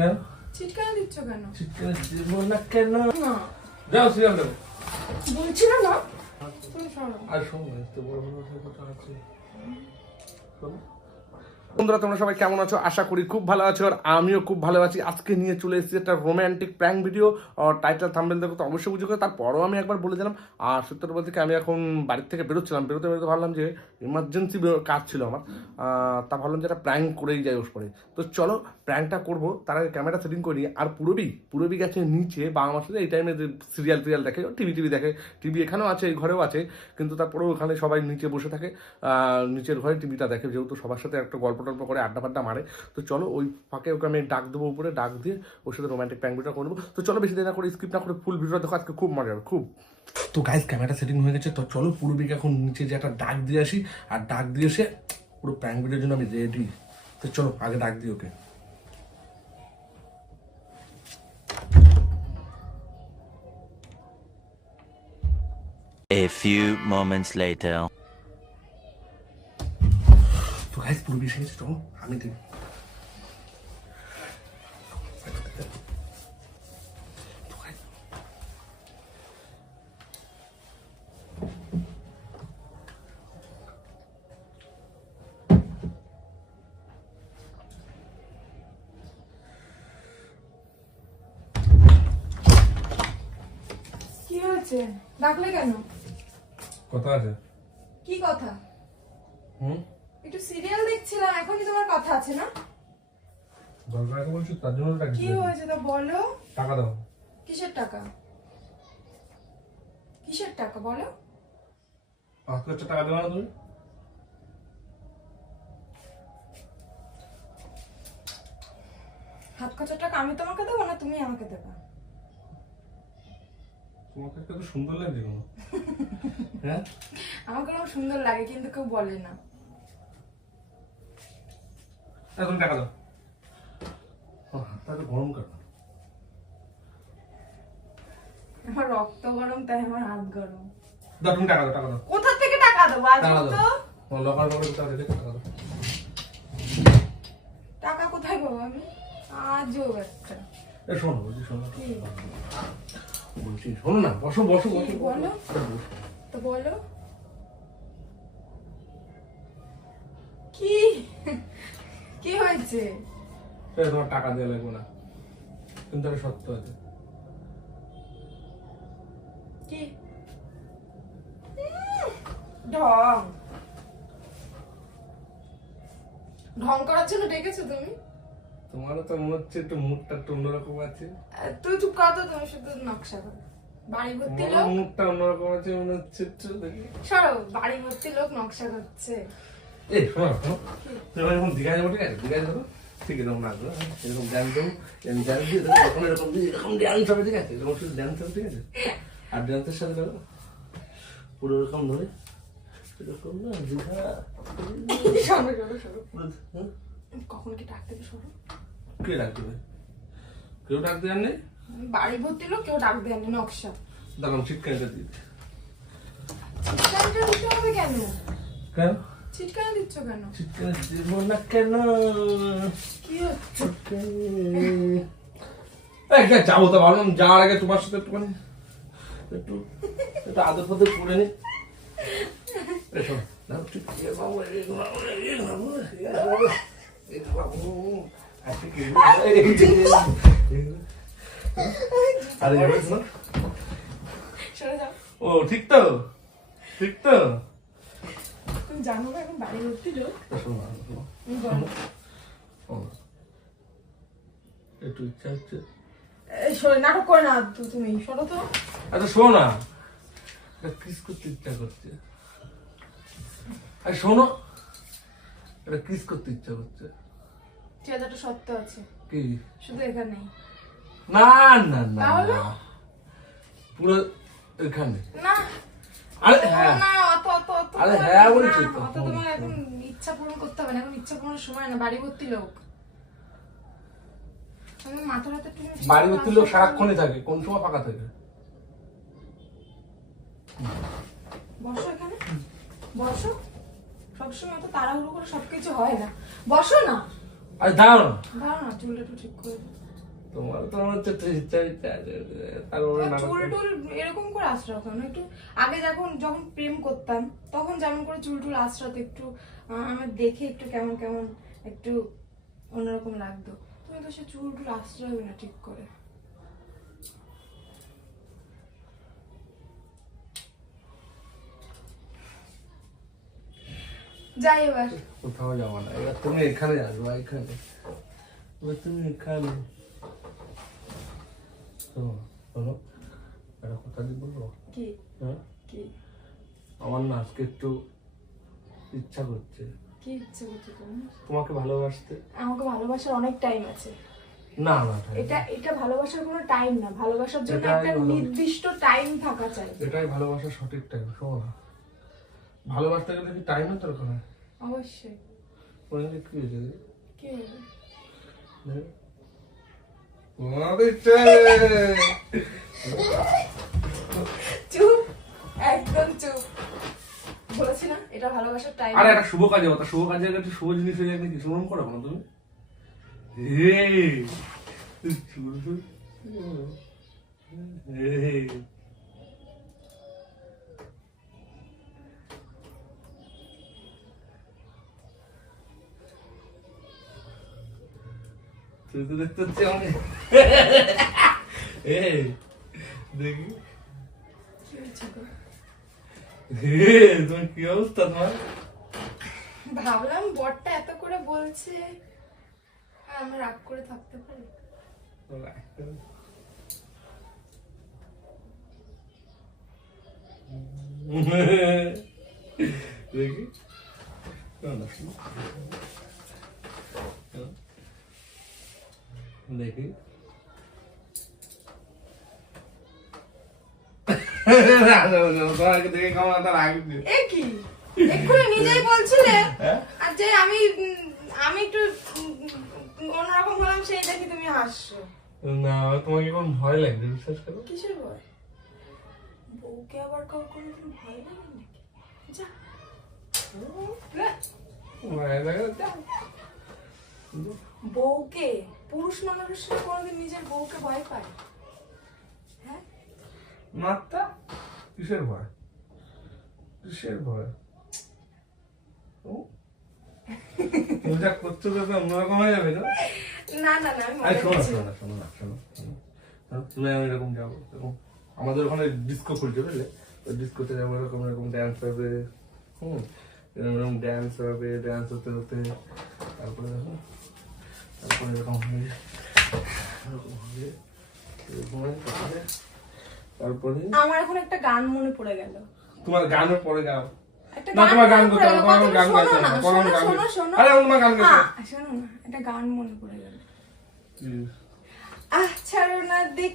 কেন চিৎকার দিচ্ছ কেন? চিৎকার দিব না কেন? না যাও সিরিয়াল দেখো। বলছিল না তুমি শোনো। আর শোনো, এত বড় বড় কথা আছে। বন্ধুরা তোমরা সবাই কেমন আছো? আশা করি খুব ভালো আছো, আর আমিও খুব ভালো আছি। আজকে নিয়ে চলে এসেছি একটা রোম্যান্টিক প্র্যাঙ্ক ভিডিও। আর টাইটেল থাম্বনেল দেখো তো অবশ্যই বুঝে করে। তারপরও আমি একবার বলে দিলাম, আর সত্যি বলতে আমি এখন বাড়ির থেকে বেরোচ্ছিলাম, বেরোতে ভাবলাম যে ইমার্জেন্সি কাজ ছিল আমার। তা ভাবলাম যে একটা প্র্যাঙ্ক করেই যাই ওর পরে। তো চলো প্র্যাঙ্কটা করবো, তার আগে ক্যামেরা সেটিং করি। আর পুরবি গেছে নিচে বাবা মার সাথে। এই টাইমে সিরিয়াল দেখে, টিভি দেখে। টিভি এখানেও আছে, এই ঘরেও আছে, কিন্তু তারপরেও ওখানে সবাই নিচে বসে থাকে। নিচের ঘরে টিভিটা দেখে, যেহেতু সবার সাথে একটা গল্প টল্প করে আড্ডা ফাড্ডা মারে। তো চলো ওই ফাঁকে ওকে আমি ডাক দেবো, উপরে ডাক দিয়ে ওর সাথে রোম্যান্টিক প্র্যাঙ্ক ভিডিও করবো। তো চলো বেশি দেরি না করে, স্কিপ না করে ফুল ভিডিওটা দেখো, আজকে খুব মজা হবে খুব। তো গাইস ক্যামেরা সেটিং হয়ে গেছে। তো চলো পুরবিকে এখন নিচে যে একটা ডাক দিয়ে আসি, আর ডাক দিয়ে এসে পুরো প্র্যাঙ্ক ভিডিওর জন্য আমি রেডি। তো চলো আগে ডাক দিই ওকে। A few moments later. তো গাইস পুরবি এসে গেছে, চলো আমি দিই। কি হয়েছে? ডাকলে কেন? কথা আছে। কি কথা? একটু সিরিয়াল দেখছিলাম, এখনই তোমার কথা আছে না? দরকার আছে বলছো, তার জন্য ডাকছি। কি হয়েছে তা বলো। টাকা দাও। কিসের টাকা? কিসের টাকা বলো? 5,000 টাকা দেবো না তুমি? হাত খরচার টাকা আমি তোমাকে দেবো না তুমি আমাকে দেবা? তোমাকে কত সুন্দর লাগছে কোনো। হ্যাঁ আমাকে খুব সুন্দর লাগে, কিন্তু কেউ বলে না। তুমি টাকা দাও। হাতটা তো গরম কেন? আমার রক্ত গরম, তাই আমার হাত গরম। দাও তুমি টাকা দাও। কোথা থেকে টাকা দেবো? আজ টাকা তো দাও। তোমার লকার করে টাকা দাও। টাকা কোথায় পাবো আমি? আজও একটা। শোনো বলছি শোনো না, বসো। কি বলো? তো বলো কি কি হয়েছে? তোমার টাকা দেওয়া লাগবে না, কিন্তু একটা সত্য আছে। কি? ঢং ঢং করার জন্য ডেকেছো তুমি? তোমারও তো মনে হচ্ছে একটু মুডটা একটু অন্যরকম আছে। তুই চুপ কর তো, তুমি শুধু নকশা করো। বাড়ি ভর্তি লোক, মুডটা অন্যরকম আছে মনে হচ্ছে একটু। দেখি সরো, বাড়ি ভর্তি লোক নকশা করছে। এই শোনো তুমি যখন দীঘায় যাবো, ঠিক আছে? দীঘায় যাবো, ঠিক আছে? তখন আসবো, এরকম ড্যান্স দেবো, ড্যান্স দিয়ে দেবো, এরকম ড্যান্স হবে, ঠিক আছে? এরকম শুধু ড্যান্স হবে, ঠিক আছে? আর ড্যান্সের সাথে দেবো পুরো এরকম ধরে, এরকম না দীঘা। সরো কখন কি ডাক দেবে? সরো। কে ডাক দেবে? কেউ ডাক দেওয়ার নেই। বাড়ি ভর্তি লোক, কেউ ডাক দেয়নি। নকশা দাঁড়াম চিৎকারটা দিই। চিৎকারটা দিতে হবে কেন? কেন চিৎকার দিচ্ছ কেন? চিৎকার দিব না কেন? কি হচ্ছে? যাবো তো ভাবলাম, যাওয়ার আগে তোমার সাথে একটুখানি একটু আদর ফাদর করে নি। ও ঠিক তো তুমি জানো না এখন বাড়ি ভর্তি লোক? একটু ইচ্ছা হচ্ছে। নাটক করে না তুমি, সরো তো। আচ্ছা শোনো না, কিস করতে ইচ্ছা করছে। আর শোনো, এটা কিস করতে ইচ্ছা করছে। ঠিক আছে, একটা সত্য আছে। কি? শুধু এখানেই না না না তাহলে? পুরো এখানে না। আরে হ্যাঁ, না, অত আরে হ্যাঁ বলছি তো। অত তোমার এখন ইচ্ছা পূরণ করতে হবে না, এখন ইচ্ছা পূরণের সময় না। বাড়ি ভর্তি লোক, আমার মাথার হাতে বাড়ি ভর্তি লোক সারাক্ষণই থাকে, কোন সময় ফাঁকা থাকে? বসো এখানে, বসো। সবসময় এত তাড়াহুড়ো করে সবকিছু হয় না, বসো না। আরে দাঁড়াও না। দাঁড়াও না, চুলটা একটু ঠিক করে তোমার তো আমার হচ্ছে ইচ্ছা তারপরে না চুল টুল এরকম করে আশ্রাও কেন? একটু আগে যখন প্রেম করতাম তখন যেমন করে চুল টুল আশ্রাতে একটু আমার দেখে একটু কেমন কেমন একটু অন্যরকম লাগতো। তুমি তো সে চুল টুল আশ্রয় না ঠিক করে। যাই এবার। কোথাও যাবো না, এবার তুমি এখানে আসবো, এখানে এবার তুমি এখানে শোনো শোনো, একটা কথা কি বলবো? কি হ্যাঁ, কি আমার না আজকে একটু ইচ্ছা করছে কি ইচ্ছে করছে তোমার? তোমাকে ভালোবাসতে। আমাকে ভালোবাসার অনেক টাইম আছে। না না, এটা ভালোবাসার কোনো টাইম না। ভালোবাসার জন্য এটাই একটা নির্দিষ্ট টাইম থাকা চাই। এটাই ভালোবাসার সঠিক টাইম। শোনো না, ভালোবাসতে গেলে কি টাইমের দরকার হয়? অবশ্যই। বলে কি হয়েছে? কি হবে? চুপ, একদম চুপ। বলেছি না এটা ভালোবাসার টাইম। আরে একটা শুভ কাজে কথা, শুভ কাজে একটা শুভ জিনিস হয়ে যাবে, কিছু মনে করো না তুমি। তুই তো দেখতে হচ্ছে আমাকে। দেখি কি হয়েছে গো? তোমার কি অবস্থা তোমার? ভাবলাম বরটা এত করে বলছে আর আমি রাগ করে থাকতে পারি? দেখি দেখি দেখে কেমন একটা লাগছে। এ কি এক্ষুনি নিজেই বলছিলে হ্যাঁ? আর যে আমি একটু অন্যরকম হলাম সেই দেখি তুমি হাসছো। না, তোমাকে কোন ভয় লাগছে বিশ্বাস করো? কিসের ভয়? বউকে আবার কোনোদিন ভয় লাগে নাকি? যা ভয় লাগে না? বউকে, পুরুষ মানুষের কোনোদিন নিজের বউকে ভয় পায়? হ্যাঁ, মাত্রা কিসের ভয়? কিসের ভয়? তুমি যা করছো তো অন্যরকম হয়ে যাবে না? না না না, আমি আরে মজা শোনো করছি। শোনো শোনো না, শোনো শোনো। তুমি আমি এরকম যাবো, এরকম আমাদের ওখানে ডিস্কো খুলছে বুঝলে, ওই ডিস্কোতে যাবো, এরকম এরকম ড্যান্স হবে, এরকম ড্যান্স হবে, ড্যান্স হতে হতে তারপরে দেখো, তারপরে এরকম হবে, এরকম হবে, এরকম হবে, তারপরে আমার এখন একটা গান মনে পড়ে গেল। তোমার গানও পরে গাও। একটা না, তোমার গান মনে করতে পড়ে হবে, গেল। তোমার গান শোনো গাইতে না, হবে, তোমার গান শোনো, শোনো। আরে তোমার গান গাইতে হবে। শোনো না, একটা গান মনে পড়ে গেল। কি? ছাড়ো না দেখ।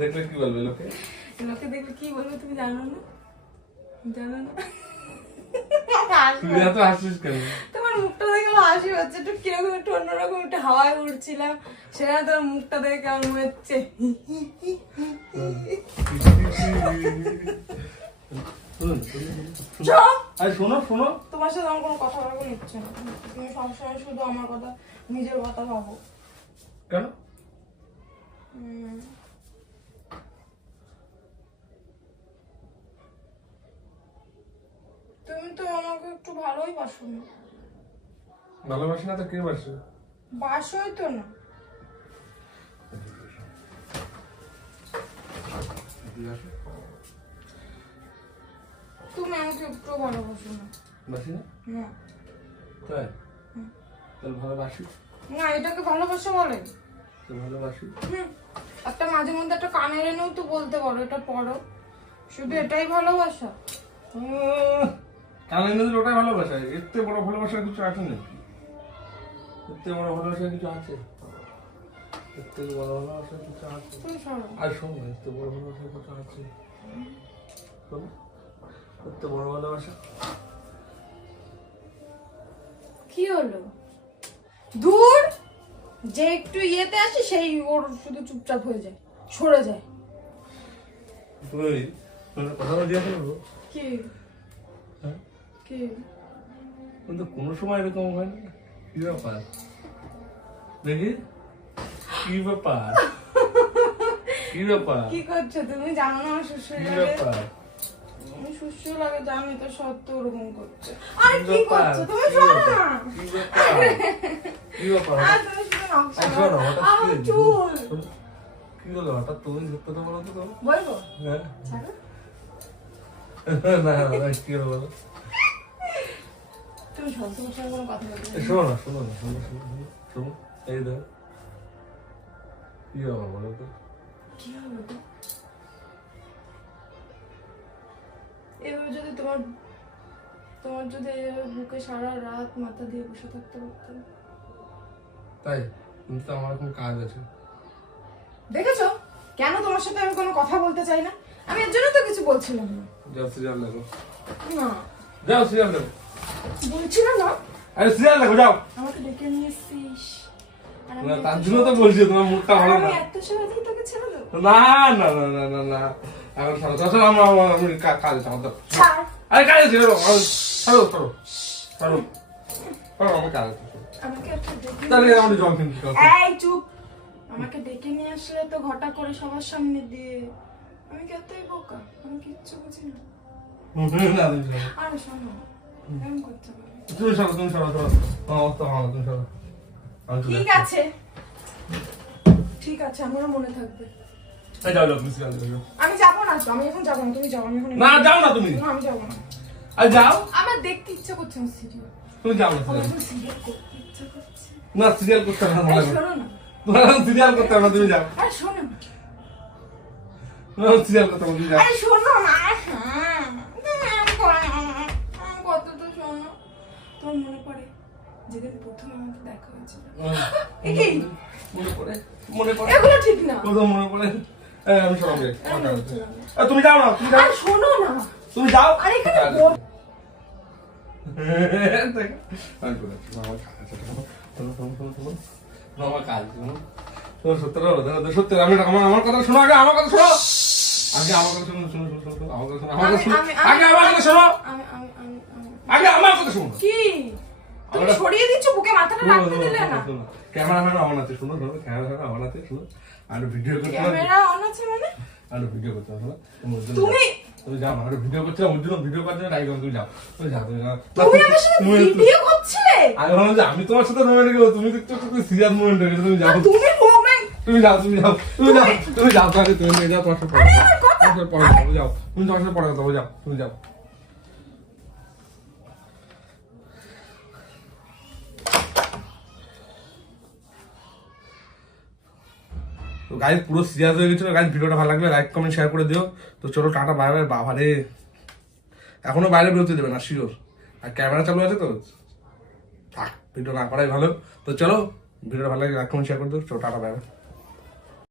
দেখলে কি বলবে লোকে? লোকে দেখলে কি বলবে তুমি জানো না? জানো না? তুই এত হাসিস কেন? তোমার মুখটা দেখে আমার হাসি হচ্ছে, একটু কিরকম একটু অন্যরকম একটু হাওয়ায় উড়ছিলাম, সেখানে তোমার মুখটা দেখে কেমন মনে হচ্ছে। আরে শোনো শোনো, তোমার সাথে আমার কোনো কথা বলার কোনো ইচ্ছে না। তুমি সবসময় শুধু আমার কথা, নিজের কথা ভাবো। কেন? তুমি তো আমাকে একটু ভালোই বাসো না। ভালোবাসি না তো কে বাসে? বাসোই তো না। তুমি আমাকে একটু ভালোবাসো না। বাসি না? না তাই? তাহলে ভালোবাসি? না, এটাকে ভালোবাসা বলে? তো ভালোবাসি। একটা মাঝে মধ্যে একটা কানের এনেও তো বলতে পারো এটা পড়ো, শুধু এটাই ভালোবাসা? কানে নিলে ওটাই ভালোবাসা? এর থেকে বড় ভালোবাসার কিছু আছে নাকি? এর থেকে বড় ভালোবাসার কিছু আছে? এর থেকে বড় ভালোবাসার কিছু আছে? তুমি সরো। আর শোনো, এর থেকে বড় ভালোবাসার কিছু আছে? শোনো, এর থেকে বড় ভালোবাসা কি হলো? দূর যে একটু ইয়েতে আসে সেই ওর শুধু চুপচাপ হয়ে যায়, সরে যায়। তুই কথা জিজ্ঞাসা করবো কি হ্যাঁ কি কিন্তু কোনো সময় এরকম হয় না। কি ব্যাপার দেখি, কি ব্যাপার, কি ব্যাপার, কি করছো তুমি? জানো না সুস্থ কি লাগে, ব্যাপার, সুস্থ লাগে জানি তো, সত্য ওরকম করছে। আরে কি ব্যাপার? করছো তুমি? কি শোনো ব্যাপার? না, কি ব্যাপার, কি ব্যাপার, আর তুমি শুধু নকশা এই শোনো, করো। হঠাৎ আমার কি- চুল কি হলো হঠাৎ? তুমি সত্য তো বলো তো তো। বলবো? হ্যাঁ ছাড়ো। না না, কি হলো বলো? তুমি সব তোমার সঙ্গে কোনো কথা বলবে না। শোনো না, শোনো না, শোনো শোনো শোনো, শোনো এই দেখ কি ব্যাপার বলো তো? কি হবে তো? এভাবে যদি তোমার তোমার যদি এভাবে বুকে সারা রাত মাথা দিয়ে বসে থাকতে পারতাম। তাই কিন্তু আমার এখন কাজ আছে। দেখেছো কেন তোমার সাথে আমি কোনো কথা বলতে চাই না? আমি এর জন্য তো কিছু বলছিলাম না। যাও সিরিয়াল দেখো, না যাও সিরিয়াল দেখো, বলছিল না, আরে সিরিয়াল দেখো যাও। আমাকে ডেকে নিয়ে এসছিস। আর আমি না, তার এত জন্য তো সহজে- বলছি তোমার মুখটা আর ভালো আমি না। এত সহজেই তোকে ছেড়ে দেবো? না না না না না না এখন ছাড়ো ছাড়ো, আমি কাজে ছাড়ো দাও। ছাড়। আরে কাজে ছিল ছাড়ো ছাড়ো ছাড়ো ছাড়ো ছাড়ো, আমার কাজ আছে। আমাকে একটা ডেকে তাহলে নিয়ে আমাদের আসলে- জল কিনতে হবে। এই চুপ। আমাকে ডেকে নিয়ে আসলে তো ঘটা করে সবার সামনে দিয়ে, আমি কি এতই বোকা? আমি কিচ্ছু বুঝি না। না, তুমি সরো। আরে শোনো, এরকম করতে হবে না। তুমি সরো, তুমি সরো, সরো। আমার অবস্থা ভালো না, তুমি সরো। আমি চলে ঠিক যাচ্ছি। আছে ঠিক আছে, আমারও মনে থাকবে। এই যাও যাও, তুমি সিরিয়াল দেখো যাও। আমি যাবো না তো, আমি এখন যাবো না, তুমি যাও। আমি এখন না যাও না তুমি, না, আমি যাবো না। আরে যাও, আমার দেখতে ইচ্ছা করছে না সিরিয়াল। তুমি যাও না আমার সিরিয়াল। এখন সিরিয়াল করতে ইচ্ছা করছে। না সিরিয়াল করতে হবে না, আরে ভালো শোনো না, তোমার এখন সিরিয়াল করতে হবে না, তুমি যাও। আরে শোনো না, না সিরিয়াল করতে হবে না, তুমি যাও। আরে শোনো না। হ্যাঁ, তুমি এমন করো না। আমার কথা তো শোনো। তোমার মনে পড়ে যেদিন প্রথম আমাদের দেখা হয়েছিল? এ কি? মনে পড়ে, মনে পড়ে, এগুলো ঠিক না। কোথাও মনে পড়ে। এই, আমি সরাবে আমি বলছিলাম না। তুমি যাও না, তুমি যাও, আরে শোনো না, তুমি যাও। আরে এখানে বল- দেখো, আমি চলে যাচ্ছি, আমার কাজ আছে, শোনো, শোনো, শোনো, শোনো, শোনো। না, আমার কাজ আছে, শোনো। শোনো, সত্যটা বলো, দেখো, সত্যি, আমার কথা শোনো, আগে আমার কথা শোনো, আগে আমার কথা শোনো, শোনো, শোনো, শোনো, আমার কথা শোনো, আমার কথা শোনো, আগে আমার কথা শোনো, আগে আমার কথা শোনো। কি তুমি আমরা- সরিয়ে দিচ্ছ, বুকে মাথাটা রাখতে দিলে না? ক্যামেরাম্যান অন আছে, শোনো, শোনো, ক্যামেরাম্যান অন আছে, শোনো, আর ভিডিও করতে হবে, ক্যামেরা অন আছে মানে? আর ভিডিও করতে হবে, শোনো, ওর জন্য তুমি- যাও। তুমি যাও না, আর ভিডিও করছিলাম, ওর জন্য ভিডিও করার জন্য টাইম তুমি যাও, তুমি যাও, তুমি যাও। তুমি আমার সাথে ভিডিও করছিলে? আমি ভাবলাম যে আমি তোমার সাথে রোমান্টিক হবো, তুমি তো একটু সিরিয়াস মোমেন্ট হয়ে গেছে, তুমি যাও, আর তুমি মোমেন্ট তুমি যাও, তুমি যাও, তুমি যাও, তুমি যাও, তাহলে তুমি নিয়ে যাও, তোমার সাথে পরে আরে আমার কথা- তোমার সাথে পরে যাও, যাও, তুমি তোমার সাথে পরে কথা বলো, যাও, তুমি যাও। তো গাইজ পুরো সিরিয়াস হয়ে গেছিল। গাইজ ভিডিওটা ভালো লাগলে লাইক কমেন্ট শেয়ার করে দিও। তো চলো টাটা, বাই বাই। বাবারে এখনো বাইরে বেরোতে দেবে না শিওর, আর ক্যামেরা চালু আছে তো থাক, ভিডিও না করাই ভালো। তো চলো, ভিডিওটা ভালো লাগে লাইক কমেন্ট শেয়ার করে দিও। চলো টাটা, বাই বাই।